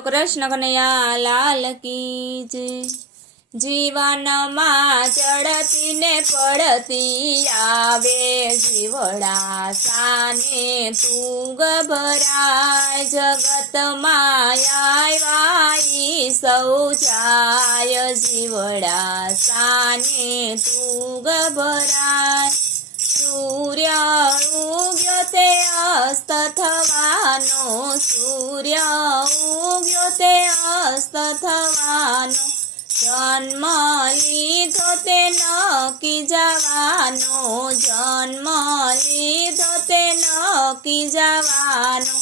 બોલો કૃષ્ણ કનૈયા લાલ કી જય। જીવનમાં ચડતી ને પડતી આવે જીવડા સાને તું ગભરાય। જગતમાં આવ્યા ઈ સૌ જાય જીવડા સાને તું ગભરાય। સૂર્ય ઉગ્યો તે અસ્ત થવાનો, સૂર્ય ઉગ્યો તે અસ્ત થવાનો, જન્મ લીધો તે નકી જવાનો, જન્મ લીધો તે નકી જવાનો।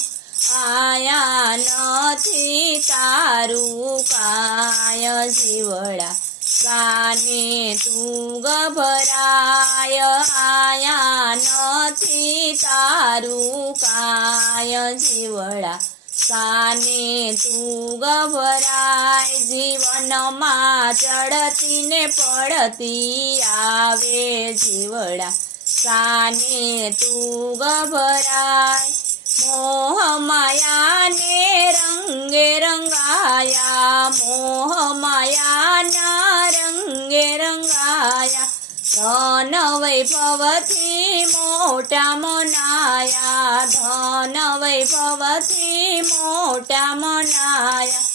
આયા નથી તારું કાય જીવડા સાને તું ગભરાય। આયા નથી તારું કાય જીવડા સાને તું ગભરાય। જીવનમાં ચડતી ને પડતી આવે જીવડા સાને તું ગભરાય। મોહ માયાને રંગે રંગાયા, મોહ માયાના રંગે રંગાયા, ધન વૈભવથી મોટા મનાયા, ધન વૈભવથી મોટા મનાયા।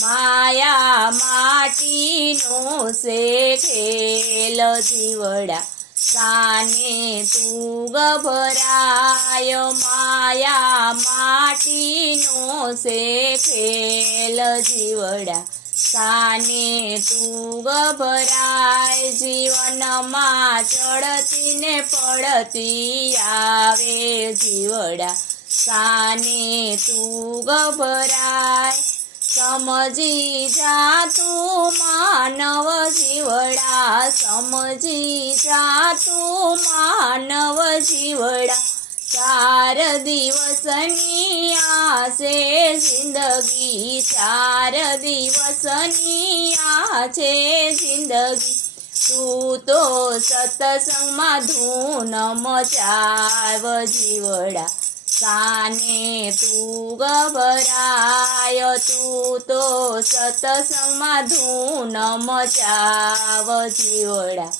માયા માટીનો છે ખેલ જીવડા સાને તું ગભરાય। માયા માટીનો છે ખેલ જીવડા સાને તું ગભરાય। જીવનમાં ચડતી ને પડતી આવે જીવડા સાને તું ગભરાય। સમજી જા તું માનવ જીવડા, સમજી જા તું માનવ જીવડા, 4 દિવસની આ છે જિંદગી, 4 દિવસની આ છે જિંદગી। તું તો સત્સંગમાં ધૂન મચાવ જીવડા સાને તું ગભરાય। તું તો સત્સંગમાં ધૂન મચાવ જીવડા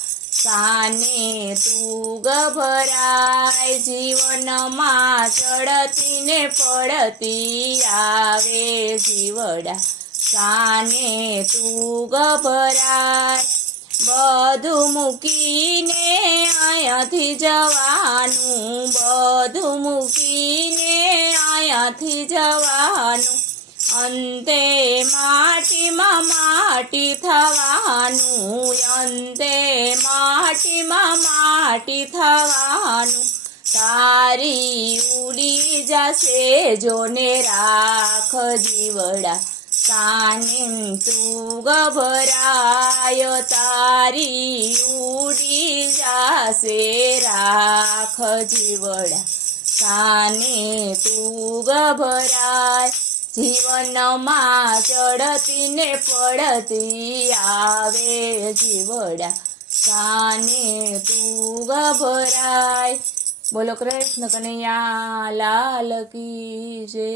સાને તું ગભરાય। જીવનમાં ચડતી ને પડતી આવે જીવડા સાને તું ગભરાય। બધું મૂકીને અહીંયાથી જવાનું, બધું મૂકીને અહીંયાથી જવાનું, અંતે માટીમાં માટી થવાનું, અંતે માટીમાં માટી થવાનું। તારી ઉડી જશે જોને રાખ જીવડા સાને તું ગભરાય। તારી ઉડી જશે રાખ જીવડા સાને તું ગભરાય। જીવનમાં ચડતી ને પડતી આવે જીવડા સાને તું ગભરાય। બોલો કૃષ્ણ કનૈયા લાલ કી જય।